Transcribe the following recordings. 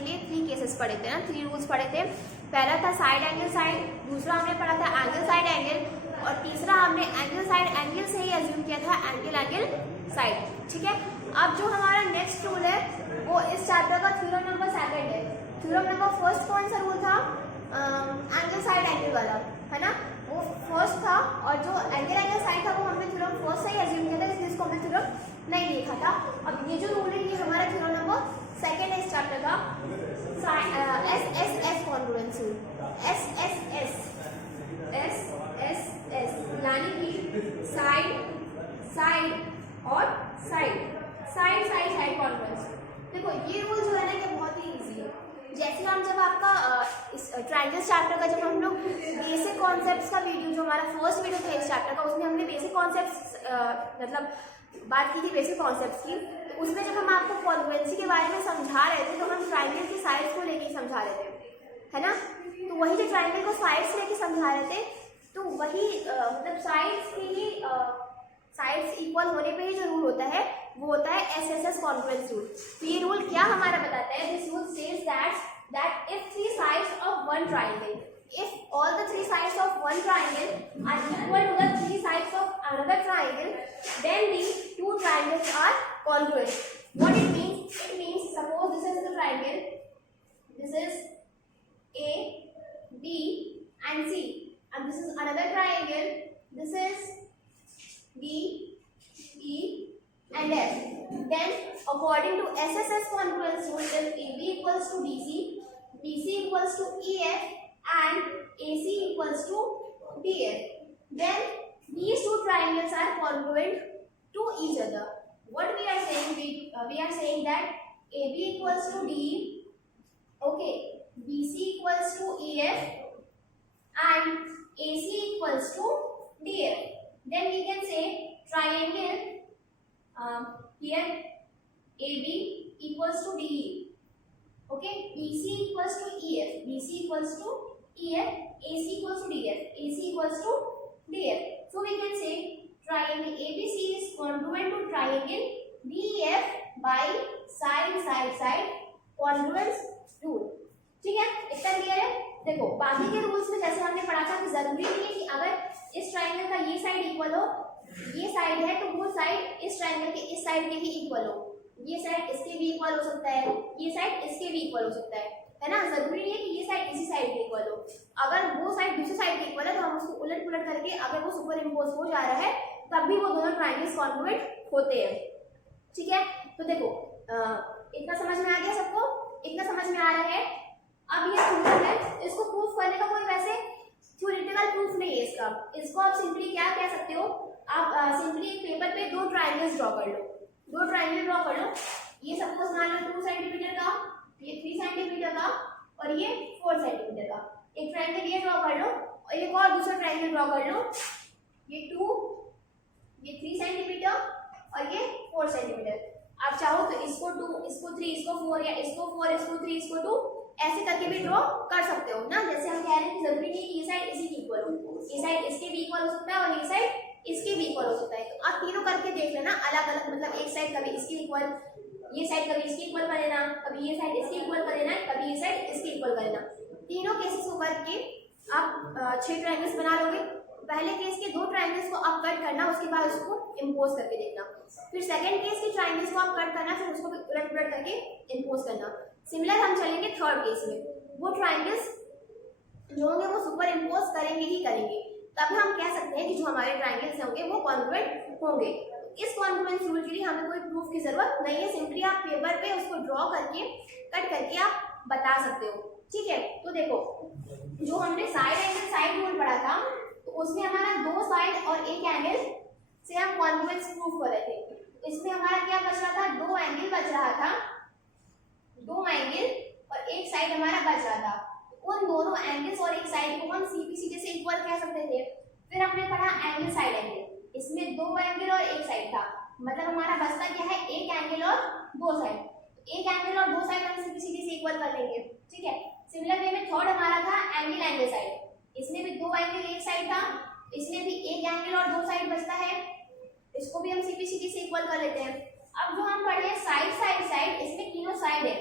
के लिए 3 केसेस पढ़े थे ना, 3 रूल्स पढ़े थे। पहला था साइड एंगल साइड, दूसरा हमने पढ़ा था एंगल साइड एंगल, और तीसरा हमने एंगल साइड एंगल से ही अज्यूम किया था एंगल एंगल साइड। ठीक है, अब जो हमारा नेक्स्ट रूल है वो इस चैप्टर का थ्योरम नंबर 2 है। थ्योरम नंबर 1 कौन सा रूल था? एंगल साइड एंगल वाला, है ना, वो फर्स्ट था, और जो एंगल एंगल साइड था वो हमने थ्योरम फर्स्ट से ही अज्यूम किया था, इसलिए इसको हमने थ्योरम नहीं लिखा था। अब ये जो रूल है ये हमारा थ्योरम नंबर 2 है इस चैप्टर का, SSS कॉन्ग्रुएंस रूल, SSS यानी कि साइड साइड और साइड कॉन्ग्रुएंस। देखो ये रूल जो है ना ये बहुत ही इजी है। जैसे हम जब आपका इस ट्रायंगल चैप्टर का जब हम लोग बेसिक कॉन्सेप्ट्स का वीडियो, जो हमारा फर्स्ट वीडियो था इस चैप्टर का, उसमें हमने बेसिक कॉन्सेप्ट्स मतलब बात की थी बेसिक कॉन्सेप्ट्स की, तो उसमें जब हम आपको कॉन्ग्रुएंसी के बारे में समझा रहे थे तो हम ट्रायंगल की साइड्स को लेके समझा रहे थे, है ना। तो वही जो ट्रायंगल को साइड्स लेके समझा रहे थे, तो वही मतलब साइड्स की ही साइड्स इक्वल होने पे ही जो रूल होता है वो होता है SSS कॉन्ग्रुएंस रूल। तो ये रूल क्या हमारा बताता है? This rule says that if 3 sides of one triangle, if all the 3 sides of one triangle are equal to the 3 sides of another triangle, then the 2 triangles are congruent. What it means? It means suppose this is the triangle, this is A, B and C, and this is another triangle, this is D, E and F. Then according to SSS congruence rule, if AB equals to DC, BC equals to EF and AC equals to DF, then these 2 triangles are congruent to each other. What we are saying? We are saying that AB equals to DE, okay, BC equals to EF and AC equals to DF. Then we can say triangle here AB equals to DE, okay, BC equals to EF, BC equals to EF, AC equals to DF, AC equals to DF. So we can say triangle ABC is congruent to triangle DEF by side congruence rule. ठीक है, इतना clear है। देखो बाकी के rules में जैसे हमने पढ़ा था कि जरूरी नहीं है कि अगर इस ट्राइंगल का ये साइड इक्वल हो, ये साइड है तो वो साइड इस ट्राइंगल के इस साइड के ही इक्वल हो, ये साइड इसके भी इक्वल हो सकता है, ये साइड इसके भी इक्वल हो सकता है ना। जरूरी नहीं है कि ये साइड इसी साइड के इक्वल हो। अगर वो साइड दूसरी साइड के इक्वल है तो हम उसको उलट पुलट करके अगर वो सुपर इम्पोज हो जा रहा है तब भी वो दोनों ट्राइंगल्स कॉन्ग्रुएंट होते हैं। ठीक है, तो देखो इतना समझ में आ गया सबको? इतना समझ में आ रहा है? अब ये थ्योरम है, इसको प्रूफ करने का कोई वैसे थ्योरेटिकल प्रूफ नहीं है इसका। इसको आप सिंपली क्या कह सकते हो, आप सिंपली एक पेपर पे 2 ट्रायंगल्स ड्रॉ कर लो, 2 ट्रायंगल ड्रॉ कर लो। ये सपोज मान लो 2 सेंटीमीटर का, ये 3 सेंटीमीटर का और ये 4 सेंटीमीटर का। एक ट्रायंगल ये ड्रॉ कर लो और एक और दूसरा ट्रायंगल ड्रॉ कर लो, ये 2, ये 3 सेंटीमीटर और ये 4 सेंटीमीटर। आप चाहो तो इसको 2, इसको 3, इसको 4 या इसको 4, इसको 3, इसको 2 ऐसे करके भी ड्रॉ कर सकते हो ना। जैसे हम कह रहे हैं कि जरूरी नहीं कि ये साइड इसी की इक्वल हो, ये साइड इसके भी इक्वल हो सकता है और ये साइड इसके भी इक्वल हो सकता है। तो आप तीनों करके देख लेना अलग अलग, मतलब एक साइड कभी इसके इक्वल, ये साइड कभी इसके इक्वल कर लेना, कभी ये साइड इसके इक्वल कर लेना, कभी ये साइड इसके इक्वल कर लेना। तीनों केसेस को करके आप 6 ट्रायंगल्स बना लोगे। पहले केस के 2 ट्रायंगल्स को आप कट करना, उसके बाद उसको इम्पोज करके देखना। फिर सेकंड केस के ट्रायंगल्स को आप कट करना, फिर उसको उलट पुलट करके इम्पोज करना। सिमिलर हम चलेंगे थर्ड केस में। वो ट्रायंगल्स जो होंगे वो सुपर इम्पोज करेंगे ही करेंगे, तब हम कह सकते हैं कि जो हमारे ट्रायंगल्स होंगे वो कॉन्ग्रुएंट होंगे। इस कॉन्ग्रुएंस रूल के लिए हमें कोई प्रूफ की जरूरत नहीं है, सिंपली आप पेपर पे उसको ड्रॉ करके कट करके आप बता सकते हो। ठीक है, तो देखो जो हमने साइड एंगल साइड रूल पढ़ा था तो उसमें हमारा 2 साइड और एक एंगल से हम कॉन्ग्रुएंस प्रूफ कर रहे थे। इसमें हमारा क्या बच रहा था? 2 एंगल बच रहा था, 2 एंगल और एक साइड हमारा बच रहा था। उन दोनों एंगल्स और एक साइड को हम सीधे से इक्वल कह सकते थे। फिर हमने पढ़ा एंगल साइड एंगल, इसमें 2 एंगल और एक साइड था, मतलब हमारा बचता क्या है? एक एंगल और 2 साइड। एक एंगल और 2 साइड हम सीधे से इक्वल कर लेंगे। ठीक है, सिमिलर वे में थर्ड हमारा था एंगल साइड, इसमें भी 2 एंगल एक साइड था, इसमें भी एक एंगल और 2 साइड बचता है, इसको भी हम सीधे से इक्वल कर लेते हैं। अब जो हम पढ़े साइड, इसमें तीनों साइड है,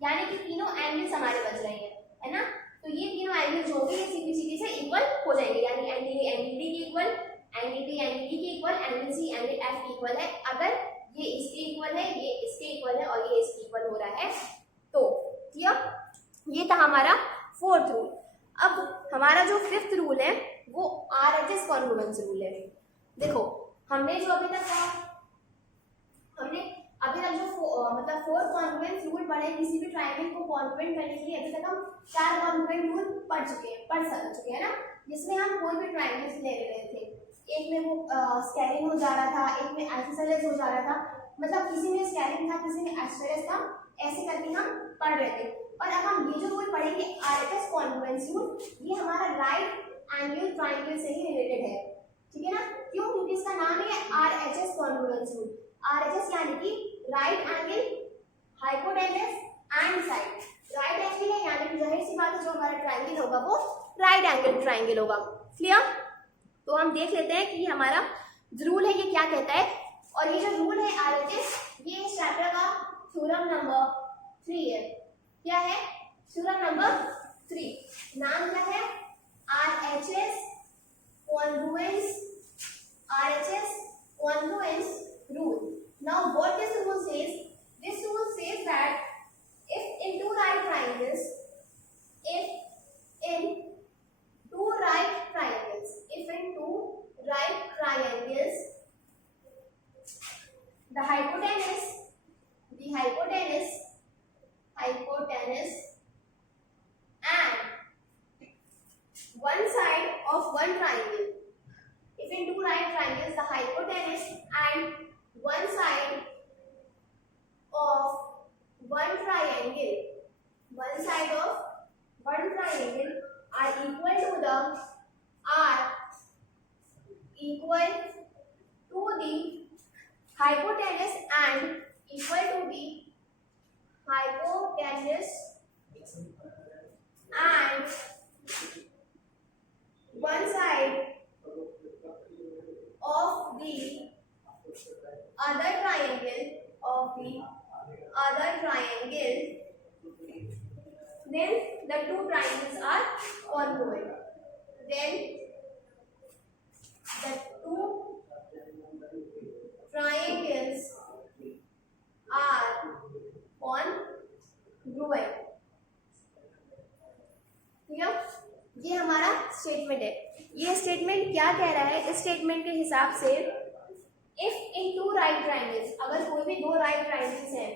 यानी कि तीनों एंगल्स हमारे बच रहे हैं, है ना। तो ये तीनों एंगल जो होंगे ये CPCD से इक्वल हो जाएंगे, यानी एंगल ए एंगल डी के equal, angle B angle E के equal, angle C angle F के इक्वल है। अगर ये इसके इक्वल है, ये इसके इक्वल है और ये इसके इक्वल हो रहा है तो। क्लियर? ये था हमारा फोर्थ रूल। अब हमारा जो फिफ्थ रूल है वो RHS कॉन्ग्रुएंस रूल है। देखो हमने जो अभी तक कहा, हमने अभी तक जो मतलब 4 कॉन्ग्रुएंस रूल पढ़े किसी भी ट्रायंगल को कॉन्ग्रुएंट करने के लिए। अभी तक हम 4 कॉन्ग्रुएंट रूल पढ़ चुके हैं ना, जिसमें हम कोई भी ट्रायंगल्स ले रहे थे। एक में वो स्केलिंग हो जा रहा था, एक में आइसोसेलेस हो जा रहा था, मतलब किसी में स्केलिंग था किसी में आइसोसेलेस था, ऐसे करके हम पढ़ रहे थे। और अब हम ये जो रूल पढ़ेंगे RHS कॉन्ग्रुएंस रूल, ये हमारा राइट एंगल ट्रायंगल से ही रिलेटेड है, ठीक है ना। क्यों? क्योंकि इसका नाम है RHS कॉन्ग्रुएंस रूल। RHS यानी कि right angle, hypotenuse and side. Right angle है यानी कि जाहिर सी बात है जो हमारा ट्रायंगल होगा वो राइट एंगल ट्रायंगल होगा। क्लियर? तो हम देख लेते हैं कि हमारा रूल है ये क्या कहता है। और ये जो रूल है RHS, ये इस चैप्टर का थ्योरम नंबर 3 है। क्या है? Theorem number 3। नाम क्या है? RHS congruence rule. Now what this rule says? This rule says that if in two right triangles, the hypotenuse and one side of one triangle. If in two right triangles, the hypotenuse and one side of one triangle are equal to the hypotenuse and equal to the hypotenuse and one side of the other triangle, then the two triangles are congruent. Then the two triangles are congruent. ठीक है? ये हमारा statement है। ये statement क्या कह रहा है? इस स्टेटमेंट के हिसाब से if in two right triangles, अगर कोई भी दो राइट ट्राइंगल्स हैं,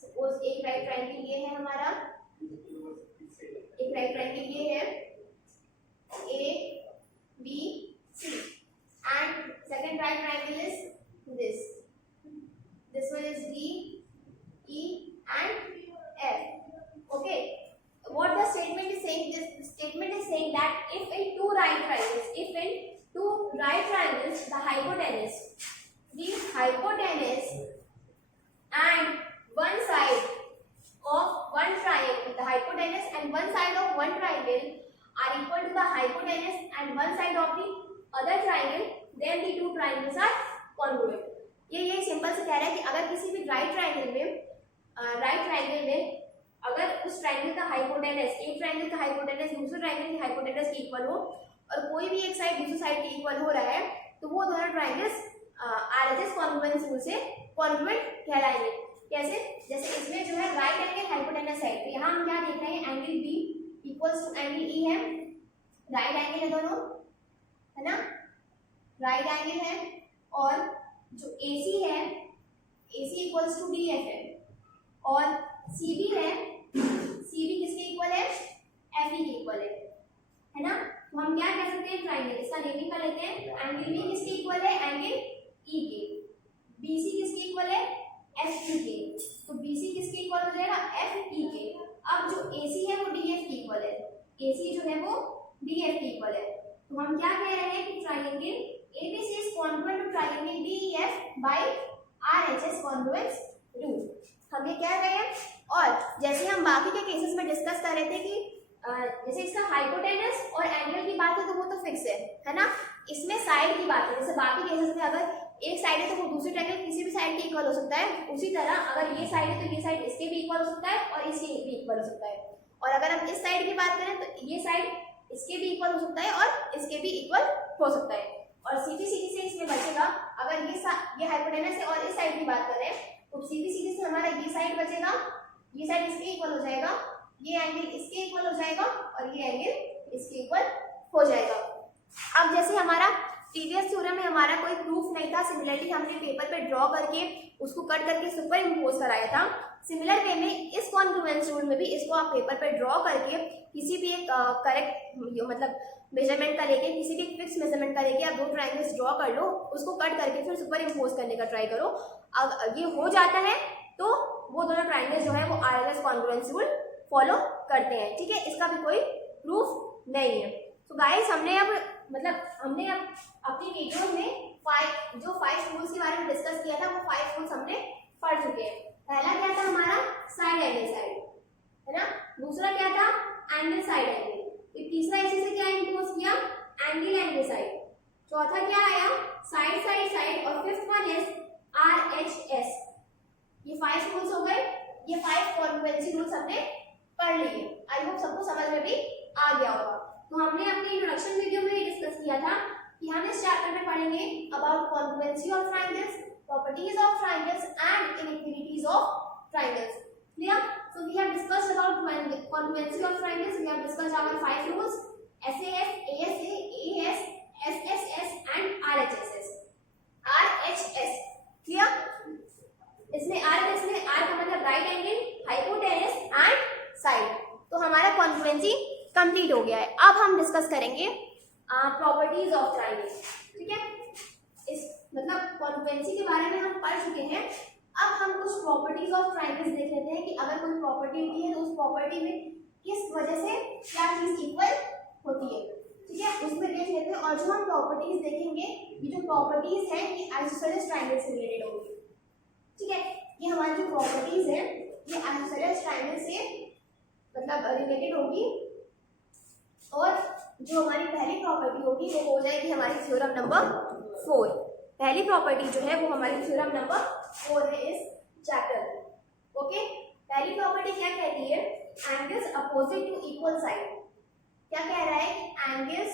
सपोज एक राइट ट्राइंगल ये है हमारा, एक राइट ट्राइंगल ये है ABC and second right triangle is this one is DE and F. Okay, what the statement is saying? This statement is saying that if in two right triangles, the hypotenuse and one side of one triangle, the hypotenuse and one side of one triangle are equal to the hypotenuse and one side of the other triangle, then the two triangles are congruent. ये simple से कह रहा है कि अगर किसी भी right triangle में अगर उस ट्रायंगल का हाइपोटेनस, एक ट्रायंगल का हाइपोटेनस दूसरे ट्रायंगल के हाइपोटेनस के इक्वल हो और कोई भी एक साइड दूसरी साइड के इक्वल हो रहा है, तो वो दोनों ट्रायंगल्स RHS कॉन्ग्रुएंस रूल से कॉन्ग्रुएंट कहलाएंगे। कैसे? जैसे इसमें जो है राइट एंगल हाइपोटेनस है, तो यहाँ हम क्या देख रहे हैं? Angle B equals to angle E है, राइट एंगल है दोनों, है ना, राइट एंगल है। और जो AC है, AC इक्वल्स टू DF है, और CB है, CB किसके इक्वल है? FE के इक्वल है ना। तो हम क्या कह सकते हैं? ट्रायंगल, इसका नेमिंग कर लेते हैं। एंगल B किसके इक्वल है? एंगल E के। BC किसके इक्वल है? FE के। तो BC किसके इक्वल हो जाएगा? FE के। अब जो AC है वो DF के इक्वल है, AC जो है वो DF के इक्वल है। तो हम क्या कह रहे हैं कि triangle ABC is congruent to triangle DEF by RHS congruence rule। हम ये कह रहे हैं। और जैसे हम बाकी के केसेस में डिस्कस कर रहे थे कि जैसे इसका हाइपोटेनस और एंगल की बात है तो वो तो फिक्स है ना। इसमें साइड की बात है, जैसे बाकी केसेस में अगर एक साइड है तो वो दूसरी ट्रायंगल किसी भी साइड के इक्वल हो सकता है, उसी तरह अगर ये साइड है तो ये साइड इसके भी इक्वल हो सकता है और इसके भी इक्वल हो सकता है। और अगर हम इस साइड की बात करें तो ये साइड इसके भी इक्वल हो सकता है और इसके भी इक्वल हो सकता है। और सीधी सीधी से इसमें बचेगा, अगर ये हाइपोटेनस है और इस साइड की बात करें तो सीधी सीधी से हमारा ये साइड बचेगा, ये साइड इसके इक्वल हो जाएगा, ये एंगल इसके इक्वल हो जाएगा और ये एंगल इसके इक्वल हो जाएगा। अब जैसे हमारा प्रीवियस थ्योरम में हमारा कोई प्रूफ नहीं था, सिमिलरली हमने पेपर पे ड्रॉ करके उसको कट करके सुपर इम्पोज कराया था। सिमिलर वे में इस कॉन्ग्रुएंस रूल में भी इसको आप पेपर पे ड्रॉ करके किसी भी एक करेक्ट मतलब मेजरमेंट का लेके, किसी भी फिक्स मेजरमेंट का लेके आप दो ट्रायंगल्स ड्रॉ कर लो, उसको कट करके फिर सुपर इम्पोज करने का ट्राई करो। अब ये हो जाता है तो वो दोनों ट्रायंगल्स जो है वो आरएलएस कॉन्ग्रुएंस रूल फॉलो करते हैं, ठीक है। इसका भी कोई प्रूफ नहीं है। तो गाइस हमने अब अपनी वीडियो में जो 5 रूल्स के बारे में डिस्कस किया था वो 5 रूल्स हमने पढ़ चुके हैं। पहला क्या था हमारा साइड एंगल साइड, है ना। दूसरा क्या था एंगल साइड एंगल। तीसरा इसी से क्या इंपोज किया एंगल एंगल साइड। चौथा क्या आया साइड साइड साइड और फिफ्थ वन इज RHS। ये 5 रूल्स हो गए, ये 5 कॉन्ग्रुएंसी रूल्स हमने पढ़ लिए। आई होप सबको समझ में भी आ गया होगा। तो हमने अपनी इंट्रोडक्शन वीडियो में ही डिस्कस किया था कि हम इस चैप्टर में पढ़ेंगे about congruency of triangles, properties of triangles and inequalities of triangles. Clear? So we have discussed about congruency of triangles. We have discussed our 5 rules: SAS, ASA, AS, SSS and RHS. RHS. Clear? इसमें RHS में R का मतलब right angle, hypotenuse and side. तो हमारा congruency complete हो गया है। अब हम डिस्कस करेंगे प्रॉपर्टीज ऑफ ट्रायंगल, ठीक है। इस मतलब कॉन्ग्रुएंसी के बारे में हम पढ़ चुके हैं। अब हम कुछ प्रॉपर्टीज ऑफ ट्रायंगल्स देख लेते हैं कि अगर कोई प्रॉपर्टी दी है तो उस प्रॉपर्टी में किस वजह से क्या चीज इक्वल होती है, ठीक है, उसमें देख लेते हैं। और जो हम प्रॉपर्टीज देखेंगे, ये जो प्रॉपर्टीज हैं ये आइसोसेलेस ट्रायंगल से रिलेटेड होगी, ठीक है। ये हमारी जो प्रॉपर्टीज है ये आइसोसेलेस ट्रायंगल से मतलब रिलेटेड होगी। और जो हमारी पहली प्रॉपर्टी होगी वो हो जाएगी हमारी थ्योरम नंबर 4। पहली प्रॉपर्टी जो है वो हमारी थ्योरम नंबर 4 है इस चैप्टर। ओके, पहली प्रॉपर्टी क्या कहती है angles opposite to equal side. क्या कह रहा है angles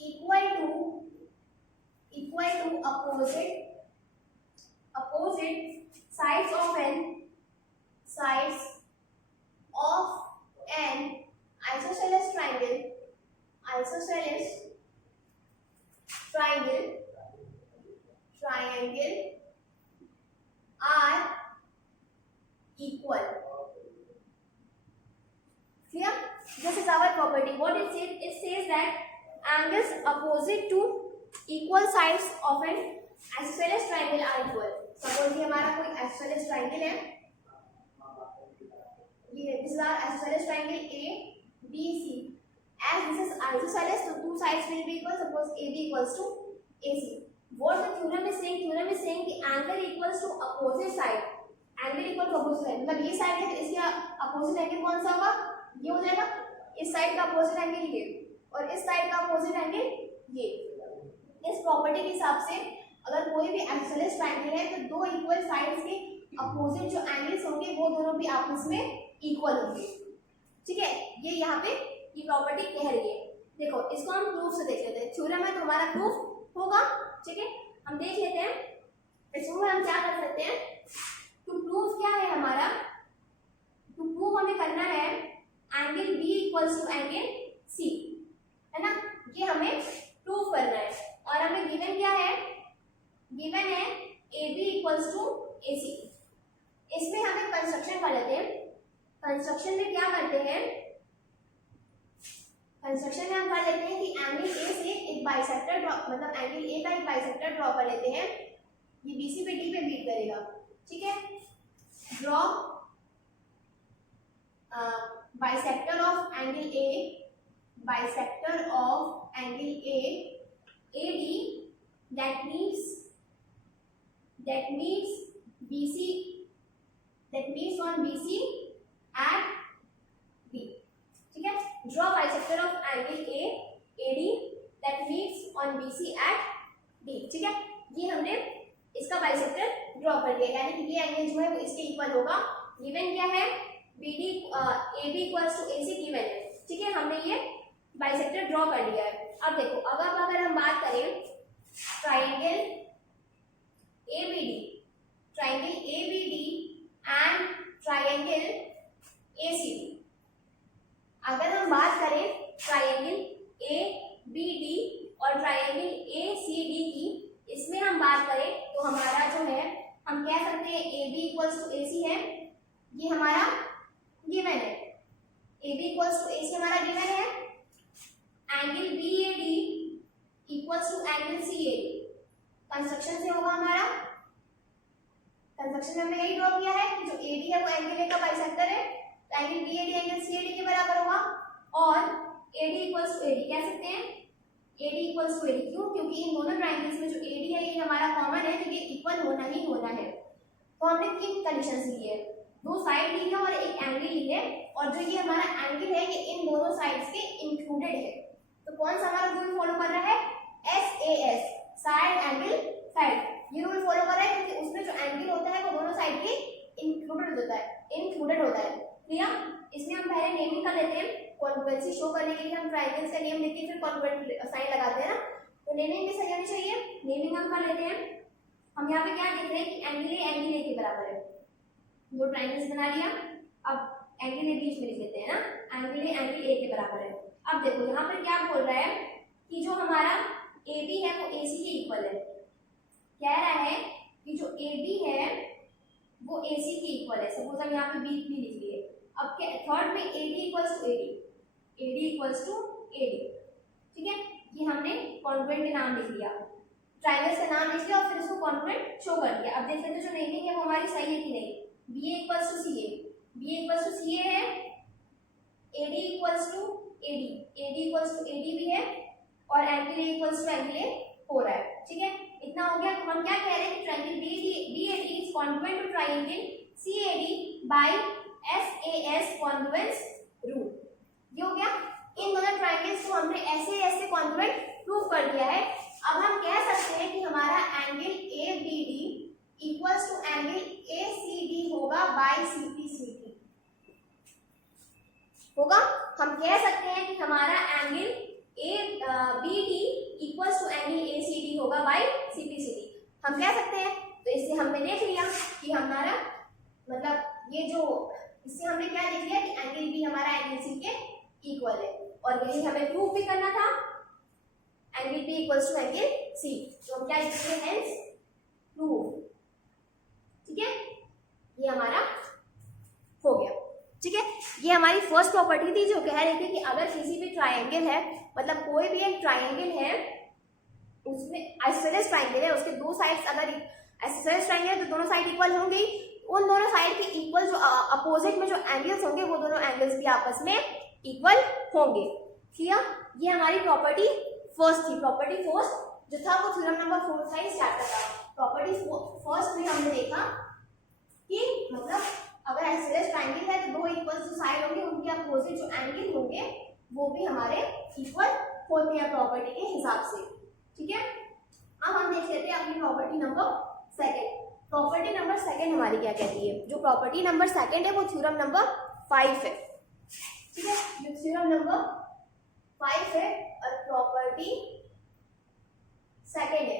equal to opposite sides of an isosceles triangle are equal. Clear? This is our property. What it says? It says that angles opposite to equal sides of an isosceles triangle are equal. Suppose ये हमारा कोई isosceles triangle है, ये this is our isosceles triangle A B C. As this is isosceles, so two sides will be equal. Suppose AB equals to AC. What the theorem is saying? Theorem is saying कि angle equals to opposite side. Angle equal to opposite side. मतलब ये side है तो इसका opposite angle कौन सा होगा? ये हो जाएगा। इस साइड का opposite angle ये और इस साइड का opposite angle ये। इस प्रॉपर्टी के हिसाब से अगर कोई भी isosceles triangle है तो दो इक्वल साइड्स के opposite जो angles होंगे वो दोनों भी आपस में इक्वल होंगे, ठीक है। ये यहाँ पे ये प्रॉपर्टी कह रही है। देखो इसको हम प्रूफ से देख लेते हैं। थ्योरम है तो हमारा प्रूफ होगा, ठीक है। हम देख लेते हैं इसमें हम क्या कर सकते हैं। टू प्रूफ क्या है हमारा, टू प्रूफ हमें करना है angle B equals to angle C, है ना। ये हमें प्रूफ करना है और हमें गिवन क्या है, गिवन है ए बी इक्वल्स टू ए सी। इसमें हमें कंस्ट्रक्शन कर लेते हैं। कंस्ट्रक्शन में क्या करते हैं, कंस्ट्रक्शन में हम कर लेते हैं कि एंगल ए से एक बाइसेक्टर ड्रॉ, मतलब एंगल ए का एक बाइसेक्टर ड्रॉ कर लेते हैं। ये बीसी पे डी पे बीट करेगा, ठीक है। Draw bisector of angle A, bisector of angle A D that meets on BC at B, ठीक है। Draw bisector of angle AD that meets on BC at D, ठीक है। ये हमने इसका बाइसेक्टर ड्रॉ कर दिया, यानी कि ये एंगल जो है वो इसके इक्वल होगा। गिवन क्या है, BD AB equals to AC given है, ठीक है, हमने ये बाइसेक्टर ड्रॉ कर लिया है। अब देखो अगर हम बात करें triangle ABD and triangle ACD, अगर हम बात करें ट्राइंगल ABD और ट्राइंगल ACD की, इसमें हम बात करें तो हमारा जो है हम कह सकते हैं AB इक्वल्स टू AC है, ये हमारा गिवन है, AB इक्वल्स टू AC हमारा गिवन है। Angle BAD equals to angle CAD construction से होगा हमारा, कंस्ट्रक्शन में हमने यही ड्रॉ किया है कि जो AD है वो एंगल A का बाइसेक्टर है, तो एंगल BAD एंगल CAD के बराबर होगा। और AD इक्वल्स टू AD कह सकते हैं, AD इक्वल्स टू AD क्यों, क्योंकि इन दोनों ट्राइंगल्स में जो AD है ये हमारा कॉमन है, तो ये इक्वल होना ही होना है। तो हमने तीन कंडीशंस ली है, दो साइड ली है और एक एंगल ली है, और जो ये हमारा एंगल है ये इन दोनों साइड्स के इंक्लूडेड है। तो कौन सा हमारा रूल फॉलो कर रहा है, SAS साइड एंगल साइड, ये रूल फॉलो कर रहा है क्योंकि उसमें जो एंगल होता है वो दोनों साइड के इंक्लूडेड होता है। क्लियर, इसमें हम पहले नेमिंग कर लेते हैं, कॉन्ग्रुएंसी शो करने के लिए हम ट्राइंगल्स का नेम लिखते हैं फिर कॉन्ग्रुएंट साइन लगाते हैं ना, तो नेमिंग भी सही होनी चाहिए। नेमिंग हम कर लेते हैं, हम यहाँ पे क्या देख रहे हैं कि एंगल ए के बराबर है, दो ट्राइंगल्स बना लिया, अब एंगल ए बीच में लिख देते हैं ना, एंगल ए के बराबर है। अब देखो यहाँ पर क्या बोल रहा है कि जो हमारा AB है वो AC के इक्वल है, कह रहा है कि जो AB है वो AC के इक्वल है। सपोज हम यहाँ पे B लिख लिए, अब थर्ड में AD इक्वल्स टू AD, ठीक है, ये हमने कॉन्ग्रुएंट का नाम लिख लिया, ट्राइंगल्स का नाम लिख लिया और फिर उसको कॉन्ग्रुएंट शो कर दिया। अब देख लेते हैं जो नेमिंग है वो हमारी सही है कि नहीं। BA इक्वल्स टू CA है, AD इक्वल्स टू AD भी है, और angle A equals to angle A हो रहा है, ठीक है, इतना हो गया। तो हम क्या कह रहे हैं कि triangle BAD is congruent to triangle CAD by SAS congruence rule, ये हो गया। इन दोनों ट्राइंगल्स को हमने ऐसे कॉन्ग्रुएंट प्रूव कर दिया है। अब हम कह सकते हैं कि हमारा angle ABD equals to angle ACD होगा बाय CPCD होगा। हम कह सकते हैं कि हमारा angle ABD equals to angle ACD होगा बाय CPCD, हम कह सकते हैं। तो इससे हमने देख लिया कि हमारा मतलब ये जो इससे हमने क्या देख लिया कि एंगल B हमारा एंगल C के इक्वल है, और यही हमें प्रूव भी करना था, angle B equals to angle C। तो हम क्या लिखते हैं, हेंस प्रूव, ठीक है, ये हमारा हो गया, ठीक है। ये हमारी फर्स्ट प्रॉपर्टी थी जो कह रही थी कि अगर किसी भी ट्राइंगल है, मतलब कोई भी एक ट्राइंगल है उसमें आइसोसेलेस ट्राइंगल है, उसके दो साइड्स अगर आइसोसेलेस ट्राइंगल है तो दोनों साइड इक्वल होंगी, उन दोनों साइड के इक्वल जो अपोजिट में जो एंगल्स होंगे वो दोनों एंगल्स भी आपस में इक्वल होंगे। क्लियर, ये हमारी प्रॉपर्टी फर्स्ट थी। प्रॉपर्टी फर्स्ट जो था वो थ्योरम नंबर 4 था इस चैप्टर का। प्रॉपर्टी फर्स्ट में हमने देखा कि मतलब अगर आइसोसेलेस ट्राइंगल है तो दो इक्वल जो साइड होंगे उनके अपोजिट जो एंगल होंगे वो भी हमारे इक्वल होते हैं प्रॉपर्टी के हिसाब से, ठीक है। अब हम देख लेते हैं अपनी property number second. Property number second हमारी क्या कहती है, जो प्रॉपर्टी नंबर सेकंड है वो थ्योरम नंबर 5 है, ठीक है, जो थ्योरम नंबर 5 है और प्रॉपर्टी सेकंड है।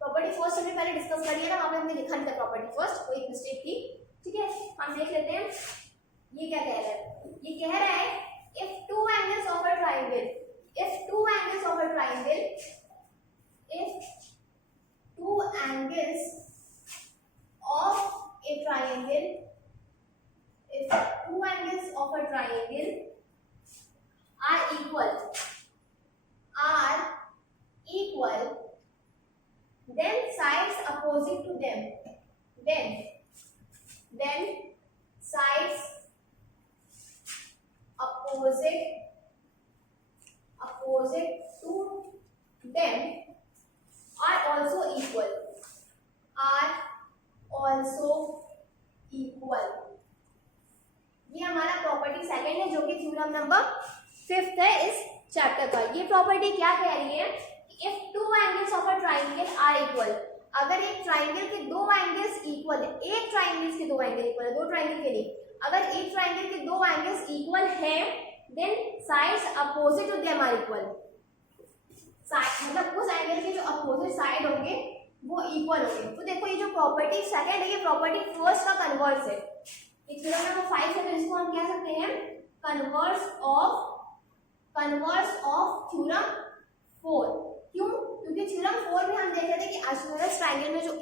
प्रॉपर्टी फर्स्ट हमने पहले डिस्कस कर लिया ना, वहां पे हमने लिखा नहीं था प्रॉपर्टी फर्स्ट, वो एक मिस्टेक थी, ठीक है। हम देख लेते हैं ये क्या कह रहा है। ये कह रहा है if two angles of a triangle if two angles of a triangle are equal then sides opposite to them then sides opposite to them are also equal ये हमारा प्रॉपर्टी सेकंड है जो कि थ्योरम नंबर 5 है इस chapter का। ये property क्या कह रही है if two angles of a triangle are equal, अगर एक ट्राइंगल के दो एंगल्स इक्वल है, एक ट्राइंगल के दो एंगल इक्वल है, दो ट्राइंगल के नहीं, अगर एक ट्राइंगल के दो एंगल्स इक्वल है then sides opposite to them are equal, मतलब उस एंगल के जो अपोजिट साइड होंगे वो इक्वल होंगे। तो देखो ये जो प्रॉपर्टी सेकंड है ये प्रॉपर्टी फर्स्ट का कन्वर्स है। एक थ्योरम नंबर 5 है तो इसको हम कह सकते हैं कन्वर्स ऑफ थ्योरम 4। क्यों? क्योंकि थ्योरम 4 में हम देख रहे थे कि आइसोसेलेस ट्रायंगल में जो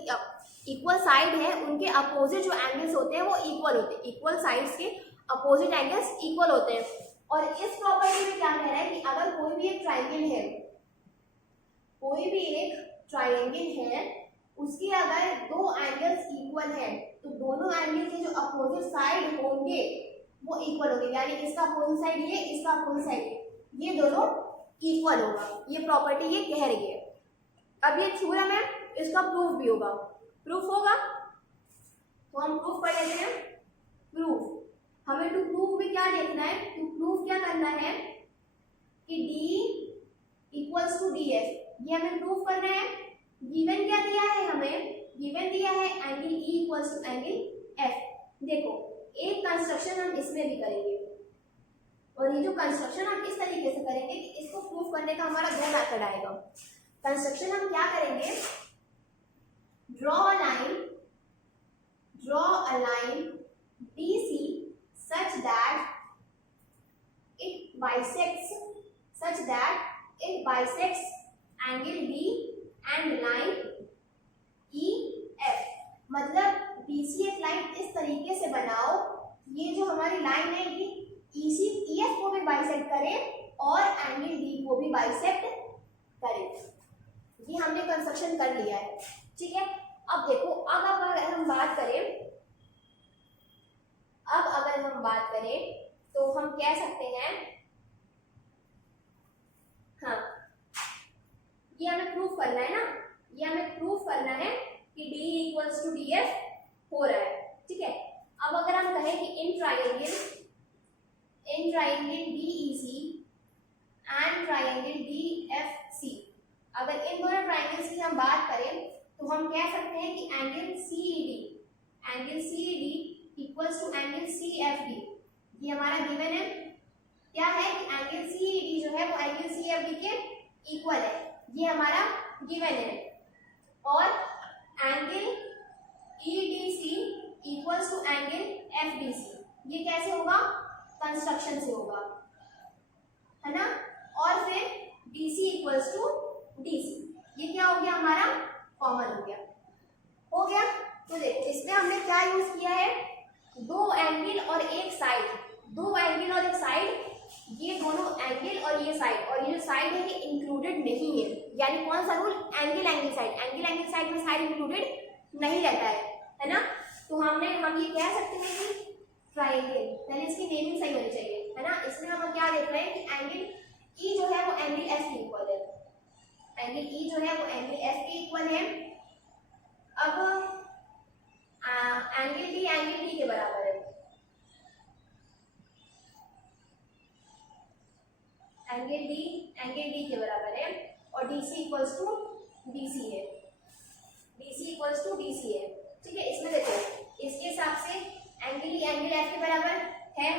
इक्वल साइड है उनके अपोजिट जो एंगल्स होते हैं वो इक्वल होते हैं, इक्वल साइड्स के अपोजिट एंगल्स इक्वल होते हैं। और इस प्रॉपर्टी में क्या कह रहा है कि अगर कोई भी एक ट्रायंगल है, कोई भी एक ट्रायंगल है उसके अगर दो एंगल्स इक्वल है तो दोनों एंगल के जो अपोजिट साइड होंगे वो इक्वल होंगे, यानी इसका अपोजिट साइड ये, इसका अपोजिट साइड ये दोनों इक्वल होगा। ये प्रॉपर्टी ये कह रही है। अब ये थ्योरम है, इसका प्रूफ भी होगा। प्रूफ होगा तो हम प्रूफ कर लेते हैं। प्रूफ हमें टू प्रूफ भी क्या देखना है, टू प्रूफ क्या करना है कि D equals to D F, ये हमें प्रूफ करना है। गिवन क्या दिया है हमें, गिवन दिया है angle E equals to angle F। देखो एक कंस्ट्रक्शन हम इसमें भी करेंगे और ये जो कंस्ट्रक्शन हम इस तरीके से करेंगे कि इसको प्रूफ करने का हमारा दो मेथड आएगा। कंस्ट्रक्शन हम क्या करेंगे, draw a line BC such that it bisects angle D and line EF। मतलब BC एक लाइन इस तरीके से बनाओ, ये जो हमारी लाइन है ये EF को भी बाइसेक्ट करे और एंगल D को भी बाइसेक्ट करे। ये हमने कंस्ट्रक्शन कर लिया है, ठीक है। अब देखो अब अगर हम बात करें तो हम कह सकते हैं, हाँ ये हमें प्रूफ करना है ना, ये हमें प्रूफ करना है कि D इक्वल्स टू DF हो रहा है, ठीक है। अब अगर हम कहें कि in triangle DEC and triangle DFC, अगर इन दोनों ट्रायंगल्स की हम बात करें तो हम कह सकते हैं कि angle CED equals to angle CFD। ये हमारा गिवन है। क्या है कि एंगल CED जो है वो एंगल CFD के इक्वल है, ये हमारा गिवन है। और angle EDC equals to angle FDC, ये कैसे होगा, कंस्ट्रक्शन से होगा, है ना। और फिर DC इक्वल्स टू DC, ये क्या हो गया हमारा, कॉमन हो गया। तो देखो इसमें हमने क्या यूज किया है, दो एंगल और एक साइड, ये दोनों एंगल और ये साइड, और ये जो साइड है ये इंक्लूडेड नहीं है। यानी कौन सा रूल, एंगल साइड में साइड इंक्लूडेड नहीं रहता है ना। तो हम ये कह सकते हैं कि ट्रायंगल, पहले इसकी नेमिंग सही होनी चाहिए, है ना। इसमें हम क्या देख रहे हैं कि एंगल E जो है वो एंगल F के इक्वल है, एंगल E जो है वो एंगल F के इक्वल है। अब एंगल D के बराबर है, एंगल D के बराबर है, और DC इक्वल्स टू DC है, ठीक है। इसमें देखो इसके हिसाब से एंगल E एंगल F के बराबर है,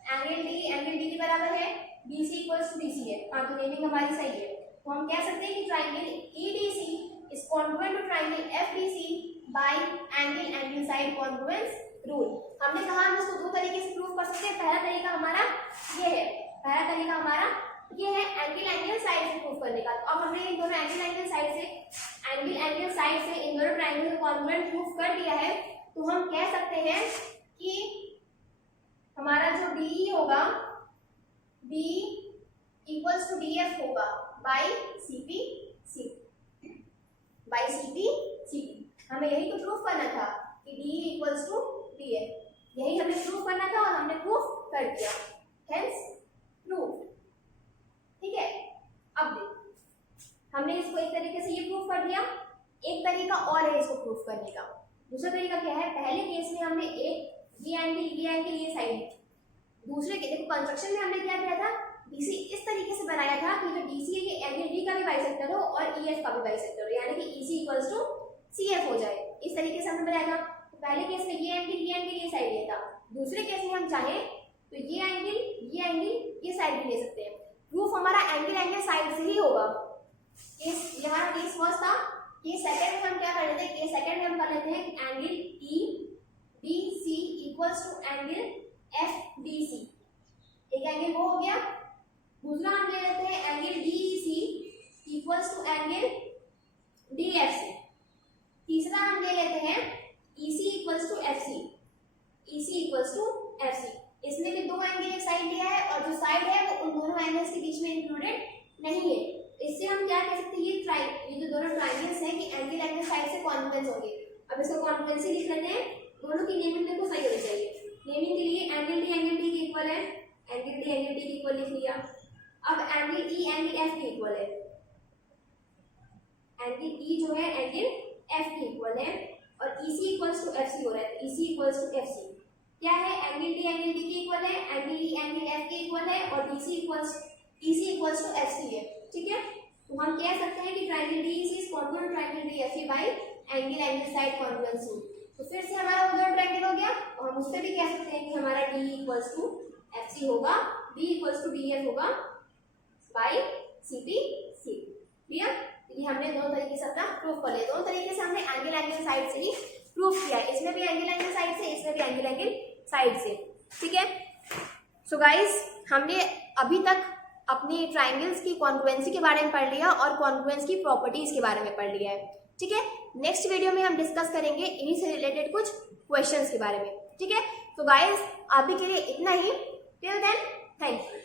एंगल D के बराबर है, DC इक्वल्स टू DC है। हाँ तो नेमिंग हमारी सही है। तो हम कह सकते हैं कि triangle EDC is congruent to triangle FDC by angle side congruence rule. हमने कहा हम इसको दो तरीके से प्रूव कर सकते हैं। पहला तरीका हमारा ये है एंगल साइड से प्रूव करने का। तो अब हमने इन दोनों एंगल साइड से इन दोनों ट्रायंगल को कॉन्ग्रुएंट प्रूव कर दिया है। तो हम कह सकते हैं कि हमारा जो DE होगा, D इक्वल्स टू DF होगा बाय CP हमें यही तो प्रूफ करना था कि DE इक्वल्स टू DF, यही हमें प्रूफ करना था और हमने प्रूफ कर दिया, हेंस प्रूफ, ठीक है। अब देखो हमने इसको एक तरीके से ये प्रूफ कर दिया, एक तरीका और है इसको प्रूफ करने का। दूसरा तरीका क्या है, पहले केस में हमने ये एंगल ये साइड, दूसरे के देखो कंस्ट्रक्शन में हमने क्या किया था, DC इस तरीके से बनाया था कि जो DC है ये एंगल D का भी बाइसेक्टर हो और EF का भी बाइसेक्टर हो, यानी कि EC इक्वल्स टू CF हो जाए। इस तरीके से हमें बनाएगा। तो पहले केस में ये एंगल ये साइड ये था, दूसरे केस में हम चाहें तो ये एंगल ये साइड भी ले सकते हैं। प्रूफ हमारा एंगल साइड से ही होगा। केस ये हमारा केस फर्स्ट था। केस सेकंड में हम क्या कर लेते हैं, केस सेकंड में हम कर लेते हैं angle EDC equals to angle FDC। एक एंगल वो हो गया। दूसरा हम ले लेते हैं angle DEC equals to angle DFC। तीसरा हम ले लेते हैं EC equals to FC, EC equals to FC। इसमें भी दो एंगल एक साइड लिया है और जो साइड है वो उन दोनों एंगल्स के बीच में इंक्लूडेड नहीं है। इससे हम क्या कह सकते हैं, ये जो दोनों ट्राइंगल्स हैं कि एंगल साइड से कॉन्फ्लुएंस होंगे। अब इसको कॉन्फ्लुएंस ही लिख लेते हैं। दोनों की नेमिंग देखो सही होनी चाहिए। नेमिंग के लिए एंगल D के इक्वल है, एंगल D के इक्वल लिख लिया। अब एंगल E एंगल F के इक्वल है, एंगल E जो है एंगल F के इक्वल है और EC इक्वल्स टू FC हो रहा है। EC इक्वल्स टू FC क्या है, एंगल D के इक्वल है, एंगल E एंगल F के इक्वल है और EC इक्वल्स टू FC है। ठीक है, तो हम कह सकते हैं कि triangle DEC is congruent triangle DFE bye angle side congruence rule. तो फिर से हमारा उधर ट्रायंगल हो गया और हम उससे भी कह सकते हैं कि हमारा D इक्वल्स टू FC होगा, D इक्वल्स टू DF होगा बाय CPC। क्लियर? ये हमने दोनों तरीके से अपना प्रूफ कर लिया। दोनों तरीके से हमने एंगल साइड से ही प्रूफ किया। इसमें भी एंगल साइड से, इसमें भी एंगल साइड से। ठीक है, सो गाइस हमने अभी तक अपनी ट्राइंगल्स की कॉन्ग्रुएंसी के बारे में पढ़ लिया और कॉन्ग्रुएंस की प्रॉपर्टीज के बारे में पढ़ लिया है। ठीक है, नेक्स्ट वीडियो में हम डिस्कस करेंगे इन्हीं से रिलेटेड कुछ क्वेश्चंस के बारे में। ठीक है, तो गाइस अभी के लिए इतना ही। Till then thank you.